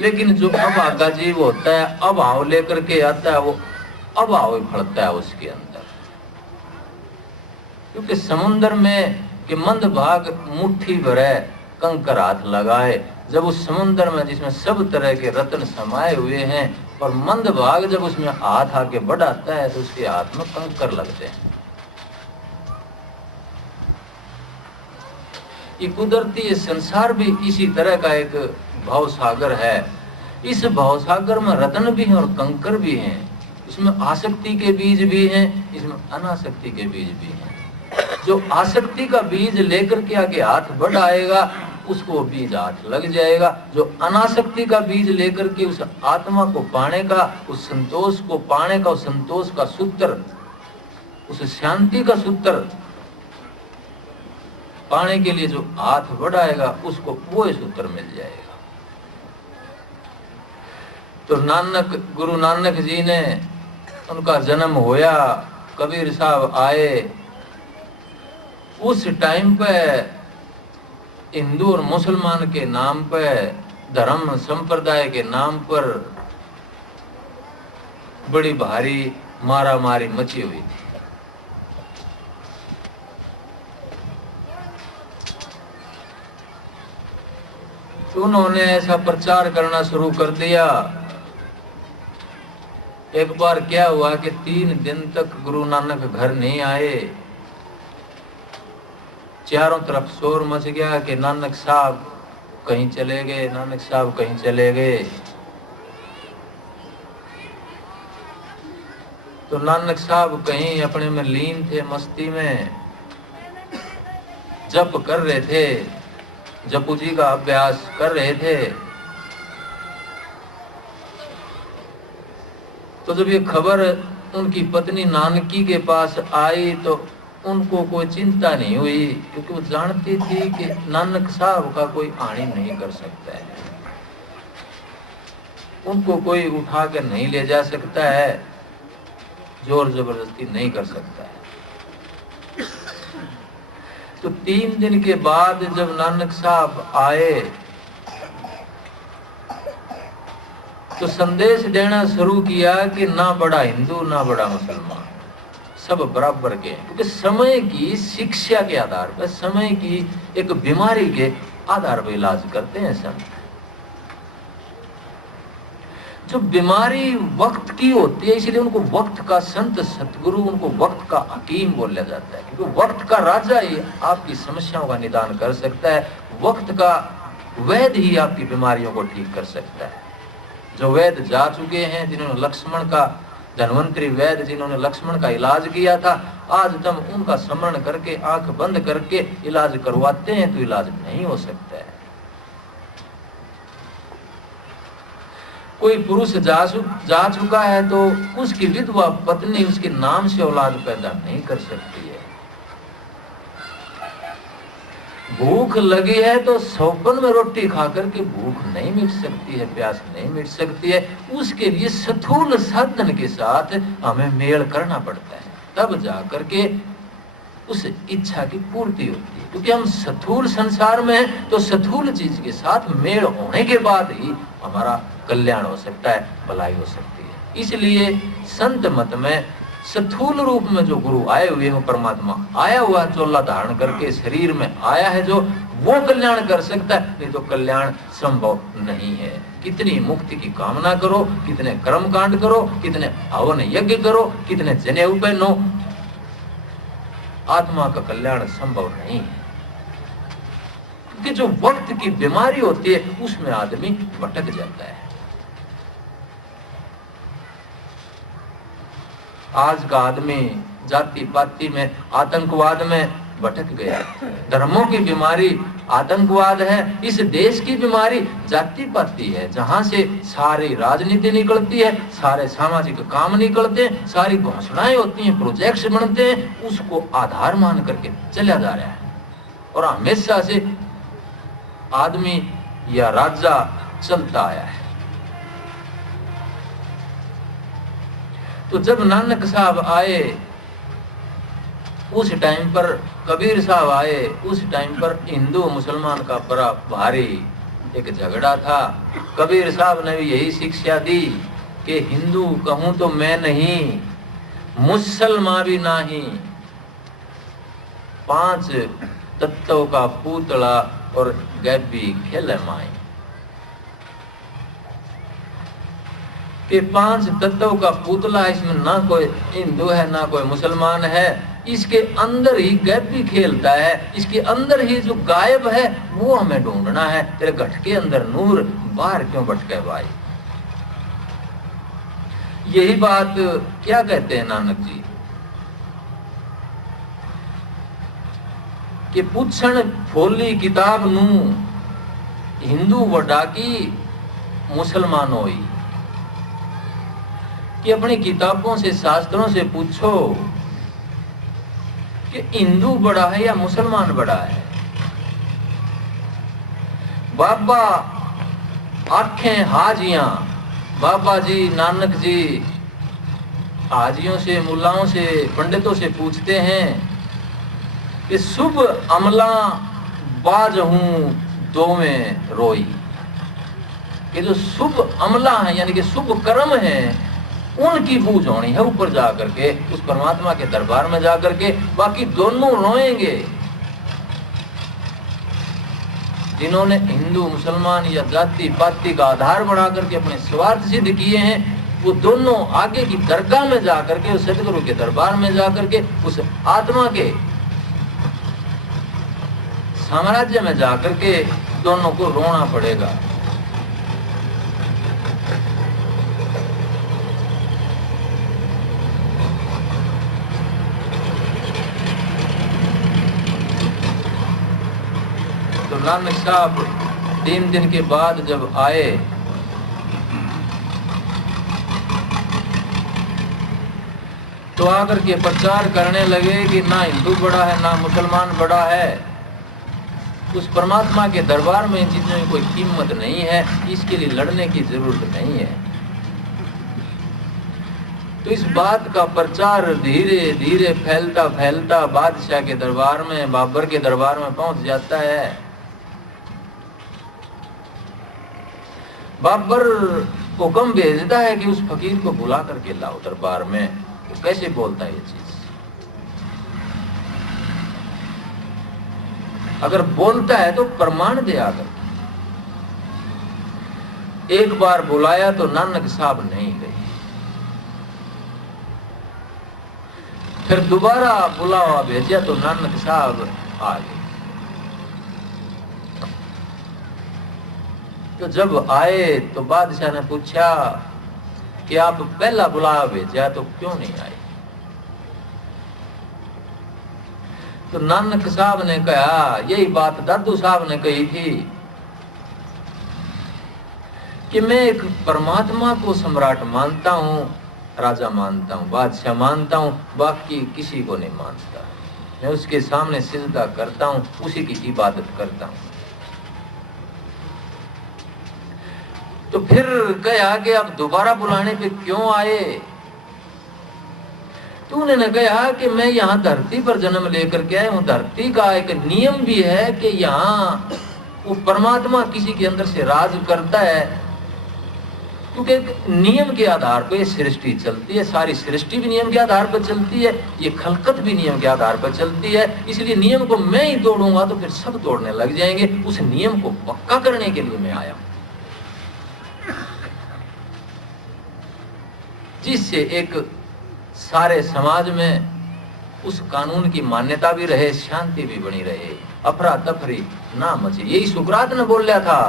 लेकिन जो अभागा जीव होता है, अभाव लेकर के आता है, वो अभाव ही फलता है उसके अंदर। क्योंकि समुद्र में कि मंद भाग मुट्ठी भरे कंकर हाथ लगाए, जब उस समुद्र में जिसमें सब तरह के रत्न समाये हुए हैं, और मंद भाग जब उसमें हाथ आके बढ़ाता है तो उसके हाथ में कंकर लगते हैं। ये कुदरती ये संसार भी इसी तरह का एक भाव सागर है। इस भाव सागर में रत्न भी हैं और कंकर भी हैं। इसमें आसक्ति के बीज भी हैं, इसमें अनासक्ति के बीज भी हैं। जो आसक्ति का बीज लेकर के आगे हाथ बढ़ाएगा उसको बीज हाथ लग जाएगा। जो अनासक्ति का बीज लेकर के उस आत्मा को पाने का, उस संतोष को पाने का, उस संतोष का सूत्र, उस शांति का सूत्र पाने के लिए जो हाथ बढ़ाएगा उसको वो सूत्र मिल जाएगा। तो नानक, गुरु नानक जी ने, उनका जन्म होया, कबीर साहब आए, उस टाइम पे हिंदू और मुसलमान के नाम पे, धर्म संप्रदाय के नाम पर बड़ी भारी मारा मारी मची हुई थी। तो उन्होंने ऐसा प्रचार करना शुरू कर दिया। एक बार क्या हुआ कि 3 दिन तक गुरु नानक घर नहीं आए। चारों तरफ शोर मच गया कि नानक साहब कहीं चले गए, नानक साहब कहीं चले गए। तो नानक साहब कहीं अपने में लीन थे, मस्ती में जप कर रहे थे, जपू जी का अभ्यास कर रहे थे। तो जब ये खबर उनकी पत्नी नानकी के पास आई तो उनको कोई चिंता नहीं हुई, क्योंकि वो जानती थी कि नानक साहब का कोई हानि नहीं कर सकता है, उनको कोई उठा कर नहीं ले जा सकता है, जोर जबरदस्ती नहीं कर सकता है। तो 3 दिन के बाद जब नानक साहब आए तो संदेश देना शुरू किया कि ना बड़ा हिंदू ना बड़ा मुसलमान, सब बराबर के। क्योंकि समय की शिक्षा के आधार पर, समय की एक बीमारी के आधार पर इलाज करते हैं संत। जो बीमारी वक्त की होती है, इसलिए उनको वक्त का संत, सतगुरु, उनको वक्त का हकीम बोला जाता है। क्योंकि वक्त का राजा ही आपकी समस्याओं का निदान कर सकता है, वक्त का वैद्य ही आपकी बीमारियों को ठीक कर सकता है। जो वैद्य जा चुके हैं, जिन्होंने लक्ष्मण का, धन्वंतरी वैद्य जिन्होंने लक्ष्मण का इलाज किया था, आज तुम उनका स्मरण करके आंख बंद करके इलाज करवाते हैं तो इलाज नहीं हो सकता है। कोई पुरुष जा चुका है तो उसकी विधवा पत्नी उसके नाम से औलाद पैदा नहीं कर सकती है। भूख लगी है तो सौपन में रोटी खाकर के भूख नहीं मिट सकती है, प्यास नहीं मिट सकती है। उसके लिए स्थूल साधन के साथ हमें मेल करना पड़ता है, तब जाकर के उस इच्छा की पूर्ति होती है। क्योंकि हम स्थूल संसार में हैं, तो स्थूल चीज के साथ मेल होने के बाद ही हमारा कल्याण हो सकता है, भलाई हो सकती है। इसलिए संत मत में स्थूल रूप में जो गुरु आए हुए हैं, परमात्मा आया हुआ चोला धारण करके शरीर में आया है, जो वो कल्याण कर सकता है, नहीं तो कल्याण संभव नहीं है। कितनी मुक्ति की कामना करो, कितने कर्म कांड करो, कितने हवन यज्ञ करो, कितने जनेऊ पहनो, आत्मा का कल्याण संभव नहीं है। क्योंकि जो वक्त की बीमारी होती है उसमें आदमी भटक जाता है। आज का आदमी जाति पाति में, आतंकवाद में भटक गया। धर्मों की बीमारी आतंकवाद है, इस देश की बीमारी जाति पाति है, जहां से सारी राजनीति निकलती है, सारे सामाजिक काम निकलते हैं, सारी घोषणाएं होती हैं, प्रोजेक्ट्स बनते हैं, उसको आधार मान करके चला जा रहा है। और हमेशा से आदमी या राजा चलता आया है। तो जब नानक साहब आए उस टाइम पर, कबीर साहब आए उस टाइम पर हिंदू मुसलमान का बड़ा भारी एक झगड़ा था। कबीर साहब ने भी यही शिक्षा दी कि हिंदू कहूं तो मैं नहीं, मुसलमान भी नहीं, 5 तत्वों का पुतला और गैबी खेल माई। कि 5 तत्वों का पुतला, इसमें ना कोई हिंदू है ना कोई मुसलमान है, इसके अंदर ही गैबी खेलता है, इसके अंदर ही जो गायब है वो हमें ढूंढना है। तेरे घट के अंदर नूर, बाहर क्यों भटके भाई। यही बात क्या कहते हैं नानक जी कि पूछण फोली किताब नू, हिंदू वडा की मुसलमान होई। कि अपनी किताबों से, शास्त्रों से पूछो कि हिंदू बड़ा है या मुसलमान बड़ा है। बाबा आंखें हाजियां, बाबा जी, नानक जी हाजियों से, मुल्लाओं से, पंडितों से पूछते हैं कि शुभ अमला बाज हूं दो में रोई। कि जो शुभ अमला है यानी कि शुभ कर्म है उनकी बूझ होनी है ऊपर जाकर के, उस परमात्मा के दरबार में जाकर के। बाकी दोनों रोएंगे। जिन्होंने हिंदू मुसलमान या जाति पाति का आधार बना करके अपने स्वार्थ सिद्ध किए हैं, वो दोनों आगे की दरगाह में जाकर के, उस सदगुरु के दरबार में जाकर के, उस आत्मा के साम्राज्य में जाकर के दोनों को रोना पड़ेगा। तो नानक साहब 3 दिन के बाद जब आए तो आकर के प्रचार करने लगे कि ना हिंदू बड़ा है ना मुसलमान बड़ा है, उस परमात्मा के दरबार में इन चीजों की कोई कीमत नहीं है, इसके लिए लड़ने की जरूरत नहीं है। तो इस बात का प्रचार धीरे धीरे फैलता फैलता बादशाह के दरबार में, बाबर के दरबार में पहुंच जाता है। बाबर हुक्म भेजता है कि उस फकीर को बुला करके लाओ दरबार में। तो कैसे बोलता है ये चीज? अगर बोलता है तो प्रमाण दे आकर। एक बार बुलाया तो नानक साहब नहीं गए, फिर दोबारा बुलावा भेजा तो नानक साहब आ गए। तो जब आए तो बादशाह ने पूछा कि आप पहला बुलावा भेजा तो क्यों नहीं आए? तो नानक साहब ने कहा, यही बात दादू साहब ने कही थी कि मैं एक परमात्मा को सम्राट मानता हूं, राजा मानता हूं, बादशाह मानता हूं, बाकी किसी को नहीं मानता। मैं उसके सामने सिजदा करता हूं, उसी की इबादत करता हूं। तो फिर कहा कि आप दोबारा बुलाने पे क्यों आए? तो उन्होंने कहा कि मैं यहाँ धरती पर जन्म लेकर के आया हूँ। धरती का एक नियम भी है कि यहाँ वो परमात्मा किसी के अंदर से राज करता है, क्योंकि नियम के आधार पर ये सृष्टि चलती है। सारी सृष्टि भी नियम के आधार पर चलती है, ये खलकत भी नियम के आधार पर चलती है। इसलिए नियम को मैं ही तोड़ूंगा तो फिर सब तोड़ने लग जाएंगे। उस नियम को पक्का करने के लिए मैं आया हूं, जिससे एक सारे समाज में उस कानून की मान्यता भी रहे, शांति भी बनी रहे, अफरा तफरी ना मचे। यही सुकरात ने बोला था